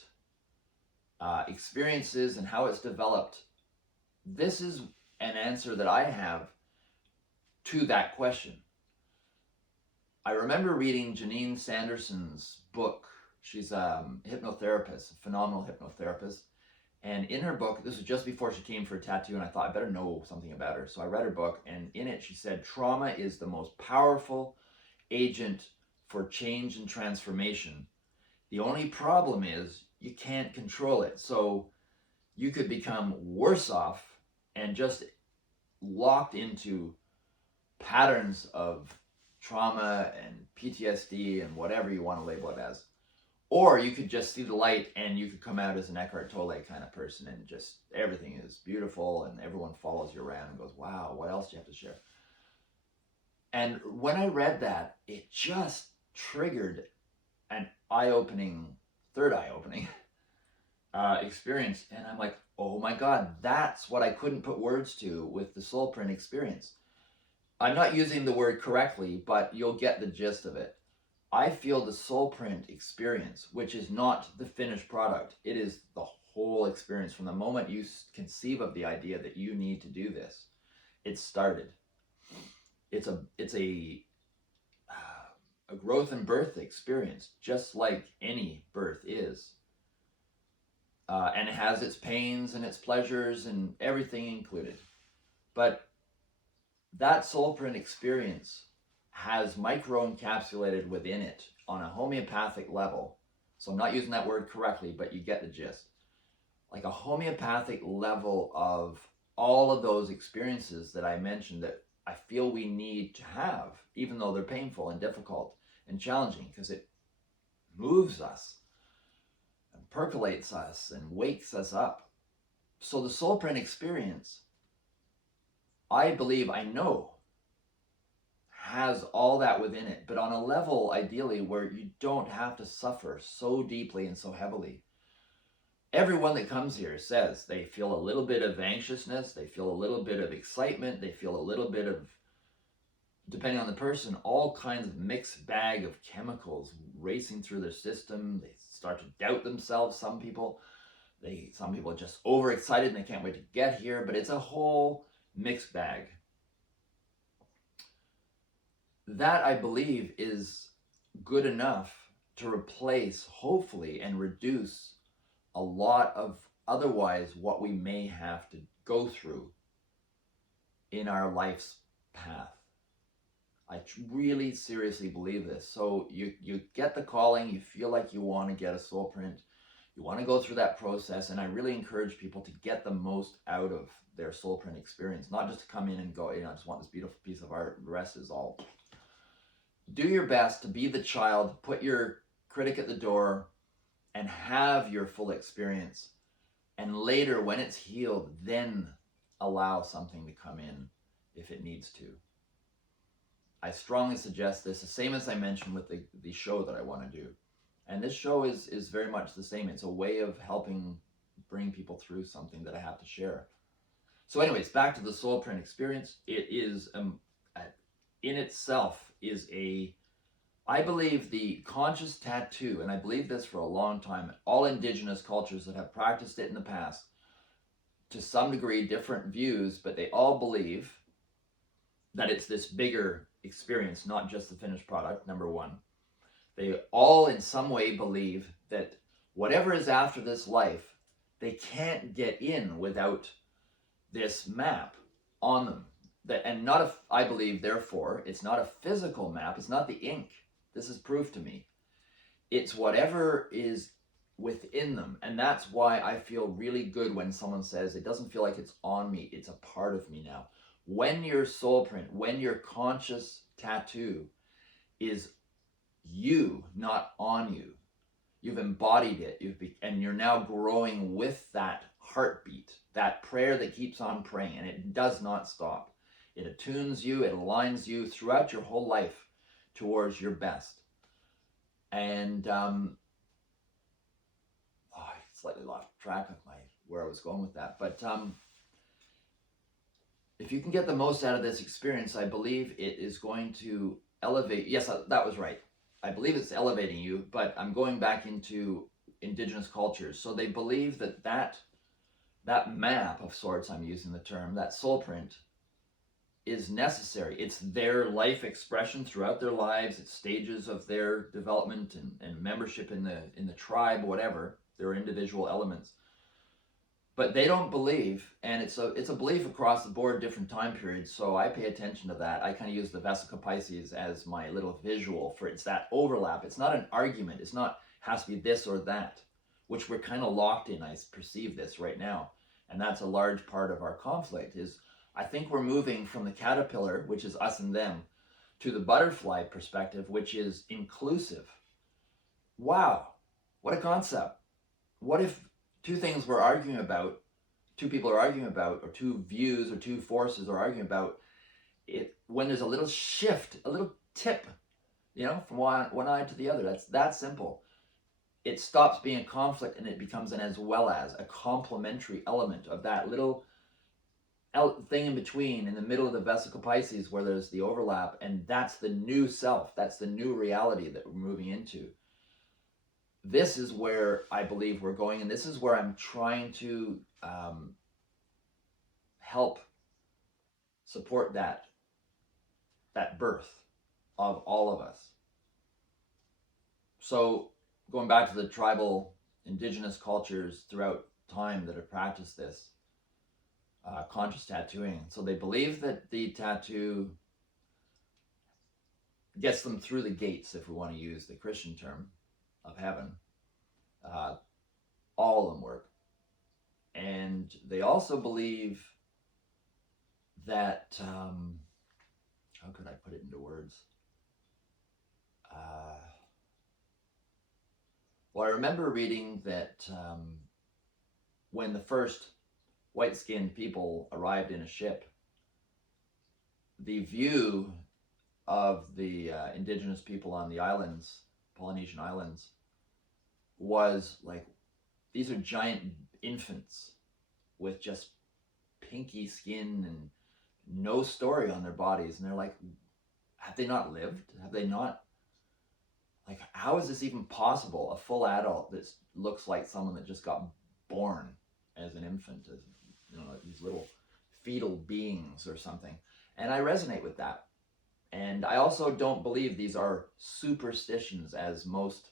experiences and how it's developed, this is an answer that I have to that question. I remember reading Janine Sanderson's book. She's a hypnotherapist, a phenomenal hypnotherapist. And in her book, this was just before she came for a tattoo, and I thought I better know something about her. So I read her book, and in it she said, trauma is the most powerful agent for change and transformation. The only problem is you can't control it. So you could become worse off and just locked into patterns of trauma and PTSD and whatever you want to label it as. Or you could just see the light and you could come out as an Eckhart Tolle kind of person, and just everything is beautiful and everyone follows you around and goes, wow, what else do you have to share? And when I read that, it just triggered an third eye-opening experience. And I'm like, oh my God, that's what I couldn't put words to with the soul print experience. I'm not using the word correctly, but you'll get the gist of it. I feel the soul print experience, which is not the finished product. It is the whole experience from the moment you conceive of the idea that you need to do this. It started. It's a growth and birth experience, just like any birth is. And it has its pains and its pleasures and everything included. But that soul print experience has micro-encapsulated within it on a homeopathic level. So I'm not using that word correctly, but you get the gist. Like a homeopathic level of all of those experiences that I mentioned that I feel we need to have, even though they're painful and difficult and challenging, because it moves us and percolates us and wakes us up. So the soul print experience, I believe, I know, has all that within it, but on a level, ideally, where you don't have to suffer so deeply and so heavily. Everyone that comes here says they feel a little bit of anxiousness, they feel a little bit of excitement, they feel a little bit of, depending on the person, all kinds of mixed bag of chemicals racing through their system. They start to doubt themselves, some people are just overexcited and they can't wait to get here, but it's a whole mixed bag. That, I believe, is good enough to replace, hopefully, and reduce a lot of otherwise what we may have to go through in our life's path. I really seriously believe this. So you get the calling, you feel like you want to get a soul print, you want to go through that process, and I really encourage people to get the most out of their soul print experience, not just to come in and go, I just want this beautiful piece of art, the rest is all. Do your best to be the child, put your critic at the door, and have your full experience. And later, when it's healed, then allow something to come in if it needs to. I strongly suggest this, the same as I mentioned with the show that I want to do. And this show is very much the same. It's a way of helping bring people through something that I have to share. So anyways, back to the soul print experience. It is, in itself, is I believe the conscious tattoo, and I believe this for a long time, all indigenous cultures that have practiced it in the past, to some degree, different views, but they all believe that it's this bigger experience, not just the finished product, number one. They all in some way believe that whatever is after this life, they can't get in without this map on them. And not a, I believe, therefore, it's not a physical map, it's not the ink. This is proof to me. It's whatever is within them. And that's why I feel really good when someone says, it doesn't feel like it's on me, it's a part of me now. When your soul print, when your conscious tattoo is you, not on you, you've embodied it, and you're now growing with that heartbeat, that prayer that keeps on praying, and it does not stop. It attunes you, it aligns you throughout your whole life towards your best. And I slightly lost track of where I was going with that, but if you can get the most out of this experience, I believe it is going to elevate. Yes, that was right. I believe it's elevating you, but I'm going back into indigenous cultures. So they believe that map of sorts, I'm using the term, that soul print, is necessary. It's their life expression throughout their lives. It's stages of their development and membership in the tribe, whatever, their individual elements. But they don't believe, and it's a belief across the board, different time periods, so I pay attention to that. I kind of use the Vesica Pisces as my little visual for it's that overlap. It's not an argument. It's not has to be this or that, which we're kind of locked in. I perceive this right now, and that's a large part of our conflict is I think we're moving from the caterpillar, which is us and them, to the butterfly perspective, which is inclusive. Wow, what a concept. What if two things we're arguing about, two people are arguing about, or two views or two forces are arguing about it, when there's a little shift, a little tip, from one eye to the other. That's that simple. It stops being a conflict and it becomes an as well as a complementary element of that little thing in between, in the middle of the Vesica Pisces, where there's the overlap, and that's the new self. That's the new reality that we're moving into. This is where I believe we're going, and this is where I'm trying to help support that birth of all of us. So going back to the tribal indigenous cultures throughout time that have practiced this conscious tattooing, so they believe that the tattoo gets them through the gates, if we want to use the Christian term, of heaven. All of them work. And they also believe that, how could I put it into words? Well, I remember reading that when the first white-skinned people arrived in a ship, the view of the indigenous people on the islands, Polynesian islands, was like, these are giant infants with just pinky skin and no story on their bodies. And they're like, have they not lived? Have they not? Like, how is this even possible? A full adult that looks like someone that just got born as an infant, as these little fetal beings or something. And I resonate with that. And I also don't believe these are superstitions, as most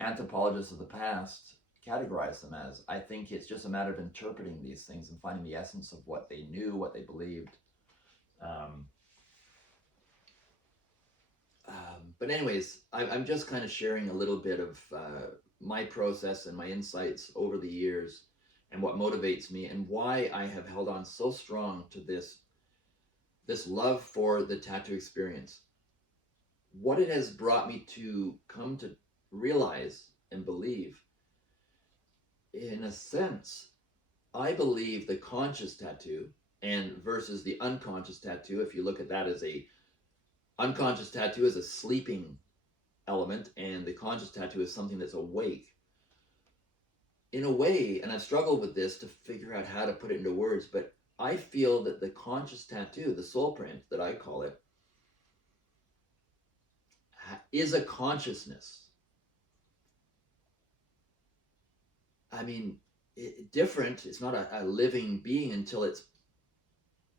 anthropologists of the past categorize them as. I think it's just a matter of interpreting these things and finding the essence of what they knew, what they believed. But anyways, I'm just kind of sharing a little bit of my process and my insights over the years, and what motivates me, and why I have held on so strong to this love for the tattoo experience. What it has brought me to come to realize and believe, in a sense, I believe the conscious tattoo and versus the unconscious tattoo, if you look at that as a unconscious tattoo is a sleeping element, and the conscious tattoo is something that's awake. In a way, and I've struggled with this to figure out how to put it into words, but I feel that the conscious tattoo, the soul print that I call it, is a consciousness. I mean, different. It's not a living being until it's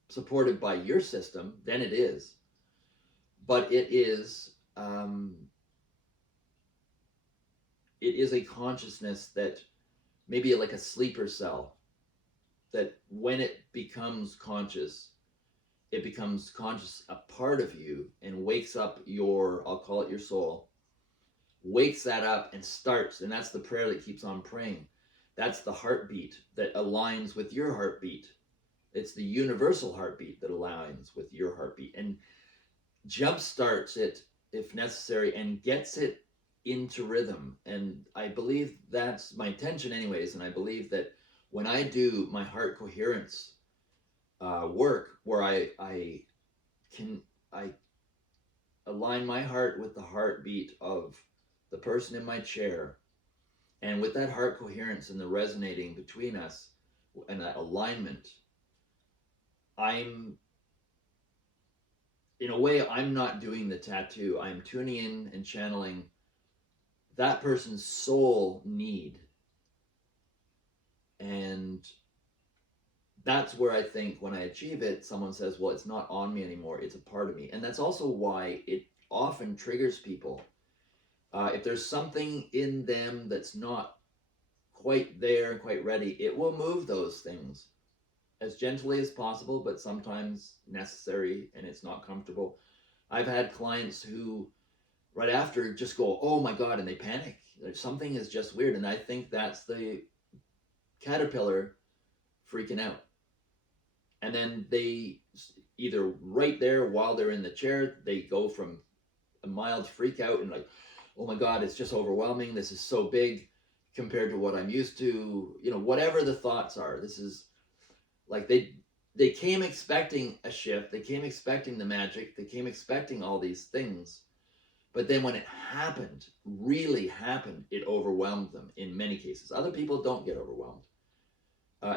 supported by your system. Then it is. But it is a consciousness that maybe like a sleeper cell, that when it becomes conscious, it becomes conscious a part of you and wakes up your, I'll call it your soul, wakes that up and starts. And that's the prayer that keeps on praying. That's the heartbeat that aligns with your heartbeat. It's the universal heartbeat that aligns with your heartbeat and jumpstarts it if necessary and gets it into rhythm. And I believe that's my intention anyways. And I believe that when I do my heart coherence work, where I align my heart with the heartbeat of the person in my chair, and with that heart coherence and the resonating between us and that alignment, I'm, in a way, I'm not doing the tattoo. I'm tuning in and channeling that person's soul need. And that's where I think when I achieve it, someone says, well, it's not on me anymore. It's a part of me. And that's also why it often triggers people. If there's something in them that's not quite there, quite ready, it will move those things as gently as possible, but sometimes necessary, and it's not comfortable. I've had clients who right after just go, oh my God, and they panic. Something is just weird. And I think that's the caterpillar freaking out. And then they either right there while they're in the chair, they go from a mild freak out and like, oh my God, it's just overwhelming. This is so big compared to what I'm used to. You know, whatever the thoughts are, this is like they came expecting a shift. They came expecting the magic. They came expecting all these things. But then when it happened, really happened, it overwhelmed them in many cases. Other people don't get overwhelmed.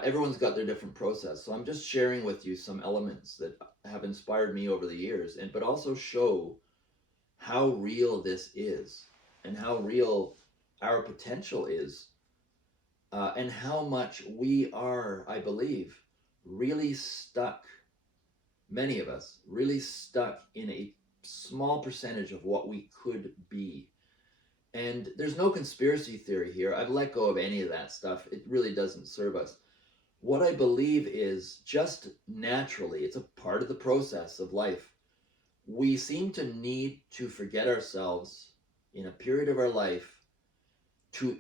Everyone's got their different process. So I'm just sharing with you some elements that have inspired me over the years, but also show how real this is and how real our potential is, and how much we are, I believe, really stuck, many of us, really stuck in a small percentage of what we could be. And there's no conspiracy theory here. I've let go of any of that stuff. It really doesn't serve us. What I believe is just naturally, it's a part of the process of life. We seem to need to forget ourselves in a period of our life to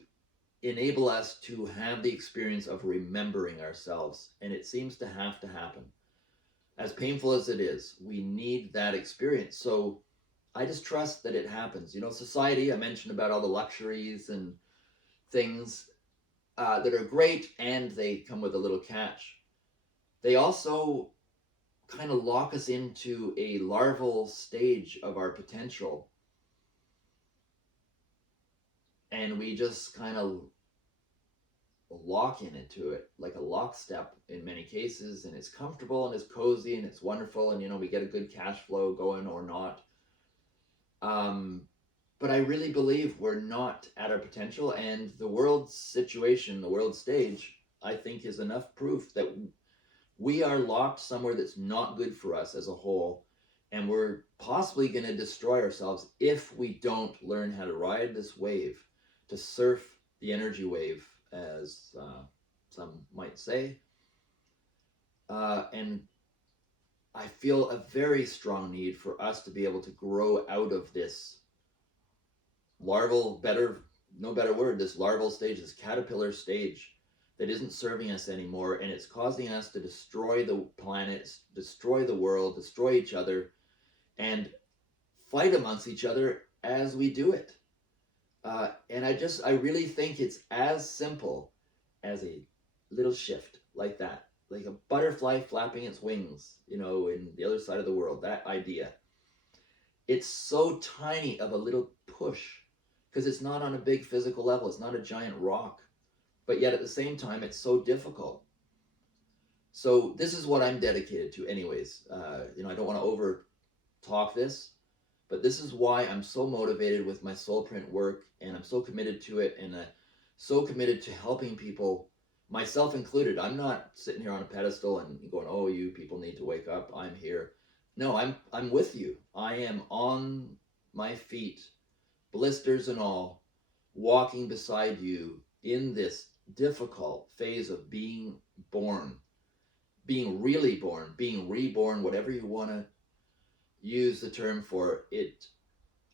enable us to have the experience of remembering ourselves. And it seems to have to happen. As painful as it is, we need that experience. So I just trust that it happens. You know, society, I mentioned about all the luxuries and things that are great, and they come with a little catch. They also kind of lock us into a larval stage of our potential. And we just kind of lock into it like a lockstep in many cases, and it's comfortable and it's cozy and it's wonderful, and you know, we get a good cash flow going or not. But I really believe we're not at our potential, and the world's situation, the world stage, I think is enough proof that we are locked somewhere that's not good for us as a whole, and we're possibly going to destroy ourselves if we don't learn how to ride this wave, to surf the energy wave, as some might say. And I feel a very strong need for us to be able to grow out of this larval, no better word, this larval stage, this caterpillar stage that isn't serving us anymore, and it's causing us to destroy the planet, destroy the world, destroy each other, and fight amongst each other as we do it. And I really think it's as simple as a little shift like that, like a butterfly flapping its wings, you know, in the other side of the world, that idea. It's so tiny of a little push because it's not on a big physical level. It's not a giant rock, but yet at the same time, it's so difficult. So this is what I'm dedicated to, anyways. I don't want to over talk this, but this is why I'm so motivated with my soul print work, and I'm so committed to it, and so committed to helping people, myself included. I'm not sitting here on a pedestal and going, "Oh, you people need to wake up." I'm here. No, I'm with you. I am on my feet, blisters and all, walking beside you in this difficult phase of being born, being really born, being reborn, whatever you want to use the term for it.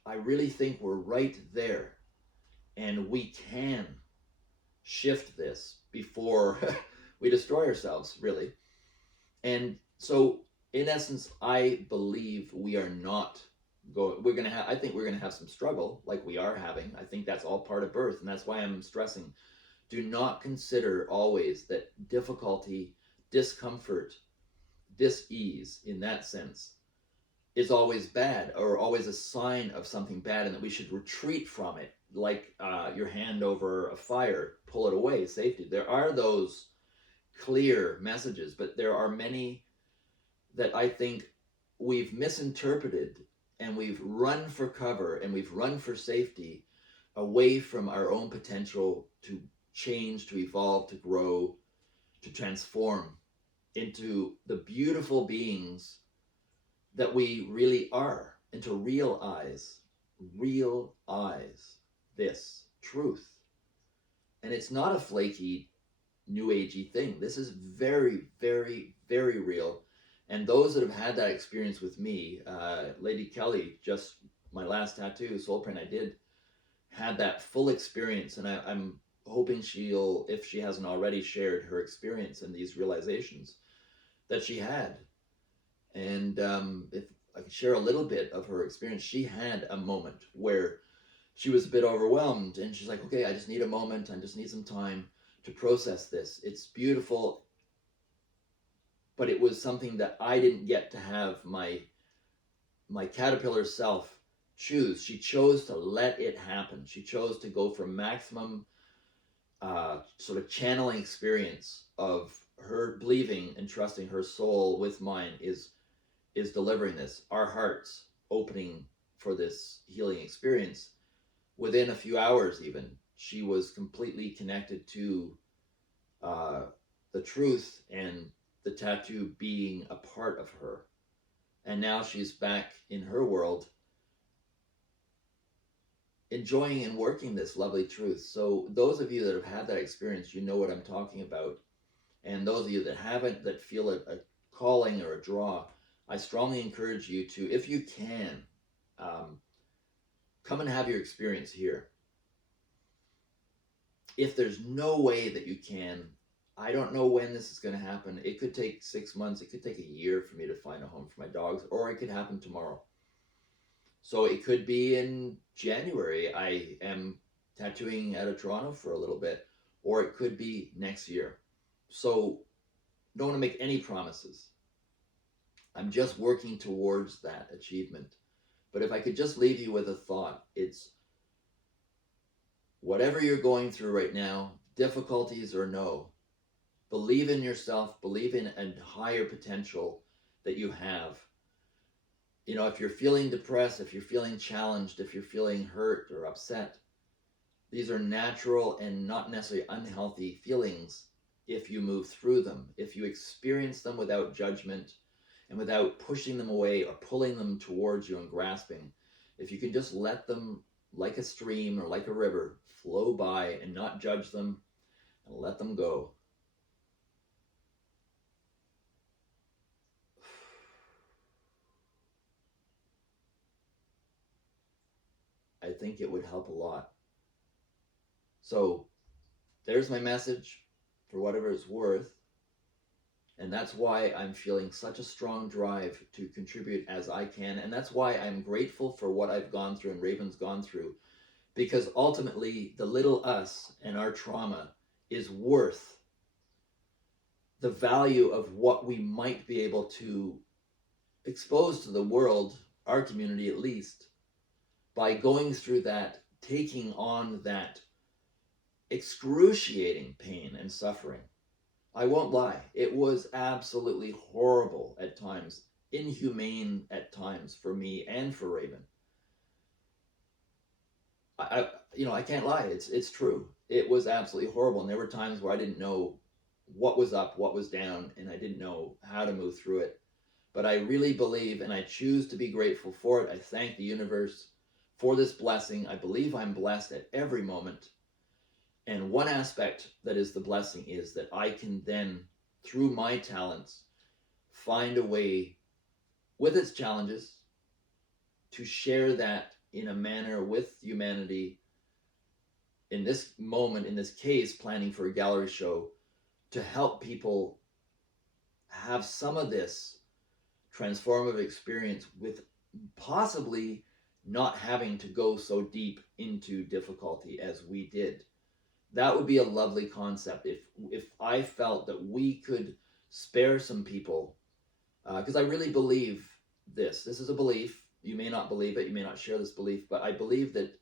I really think we're right there, and we can shift this before we destroy ourselves, really. And so, in essence, I believe we are not going. We're gonna have. I think we're gonna have some struggle, like we are having. I think that's all part of birth, and that's why I'm stressing. Do not consider always that difficulty, discomfort, dis-ease in that sense is always bad or always a sign of something bad, and that we should retreat from it like your hand over a fire, pull it away, safety. There are those clear messages, but there are many that I think we've misinterpreted, and we've run for cover and we've run for safety away from our own potential to change, to evolve, to grow, to transform into the beautiful beings that we really are, and to realize this truth. And it's not a flaky, new agey thing. This is very, very, very real. And those that have had that experience with me, Lady Kelly, just my last tattoo, soul print I did, had that full experience. And I'm hoping she'll, if she hasn't already, shared her experience and these realizations that she had. And if I could share a little bit of her experience, she had a moment where she was a bit overwhelmed, and she's like, "Okay, I just need a moment. I just need some time to process this. It's beautiful, but it was something that I didn't get to have my caterpillar self choose. She chose to let it happen. She chose to go for maximum sort of channeling experience of her believing and trusting her soul with mine is delivering this, our hearts opening for this healing experience. Within a few hours, even, she was completely connected to the truth and the tattoo being a part of her. And now she's back in her world, enjoying and working this lovely truth. So those of you that have had that experience, you know what I'm talking about. And those of you that haven't, that feel a calling or a draw, I strongly encourage you to, if you can, come and have your experience here. If there's no way that you can, I don't know when this is going to happen. It could take 6 months. It could take a year for me to find a home for my dogs, or it could happen tomorrow. So it could be in January. I am tattooing out of Toronto for a little bit, or it could be next year. So don't want to make any promises. I'm just working towards that achievement. But if I could just leave you with a thought, it's whatever you're going through right now, difficulties or no, believe in yourself, believe in a higher potential that you have. You know, if you're feeling depressed, if you're feeling challenged, if you're feeling hurt or upset, these are natural and not necessarily unhealthy feelings if you move through them, if you experience them without judgment and without pushing them away or pulling them towards you and grasping. If you can just let them, like a stream or like a river, flow by and not judge them and let them go. I think it would help a lot. So there's my message, for whatever it's worth. And that's why I'm feeling such a strong drive to contribute as I can. And that's why I'm grateful for what I've gone through and Raven's gone through. Because ultimately, the little us and our trauma is worth the value of what we might be able to expose to the world, our community at least, by going through that, taking on that excruciating pain and suffering. I won't lie. It was absolutely horrible at times, inhumane at times for me and for Raven. I can't lie. It's true. It was absolutely horrible, and there were times where I didn't know what was up, what was down, and I didn't know how to move through it. But I really believe, and I choose to be grateful for it. I thank the universe for this blessing. I believe I'm blessed at every moment. And one aspect that is the blessing is that I can then, through my talents, find a way with its challenges to share that in a manner with humanity. In this moment, in this case, planning for a gallery show, to help people have some of this transformative experience with possibly not having to go so deep into difficulty as we did. That would be a lovely concept if I felt that we could spare some people, because I really believe this is a belief. You may not believe it, you may not share this belief, but I believe that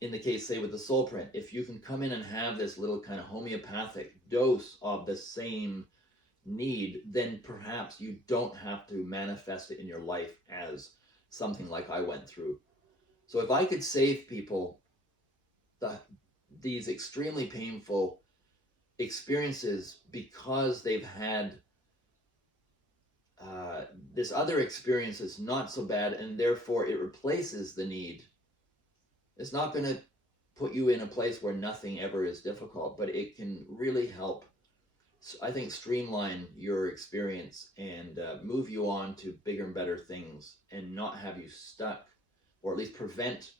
in the case, say, with the soul print, if you can come in and have this little kind of homeopathic dose of the same need, then perhaps you don't have to manifest it in your life as something like I went through. So if I could save people these extremely painful experiences because they've had this other experience is not so bad, and therefore it replaces the need. It's not going to put you in a place where nothing ever is difficult, but it can really help, I think, streamline your experience and move you on to bigger and better things, and not have you stuck, or at least prevent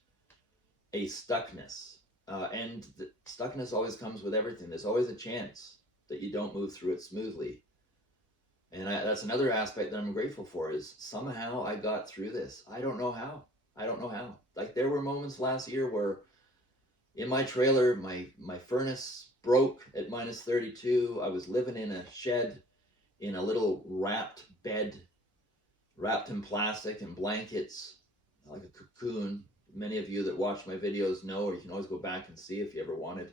a stuckness. And the stuckness always comes with everything. There's always a chance that you don't move through it smoothly. And that's another aspect that I'm grateful for, is somehow I got through this. I don't know how. Like, there were moments last year where in my trailer, my furnace broke at minus 32. I was living in a shed in a little wrapped bed, wrapped in plastic and blankets, like a cocoon. Many of you that watch my videos know, or you can always go back and see if you ever wanted.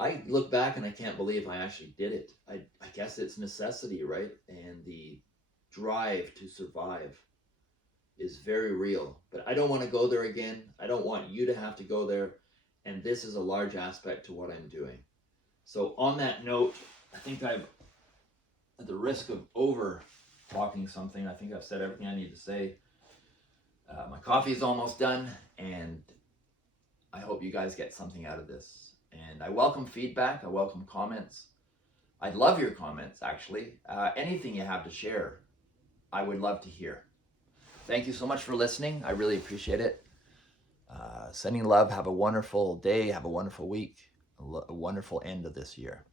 I look back and I can't believe I actually did it. I guess it's necessity, right? And the drive to survive is very real. But I don't want to go there again. I don't want you to have to go there. And this is a large aspect to what I'm doing. So on that note, I think I've, at the risk of over talking something, I think I've said everything I need to say. My coffee is almost done, and I hope you guys get something out of this. And I welcome feedback. I welcome comments. I'd love your comments, actually. Anything you have to share, I would love to hear. Thank you so much for listening. I really appreciate it. Sending love. Have a wonderful day. Have a wonderful week. A wonderful end of this year.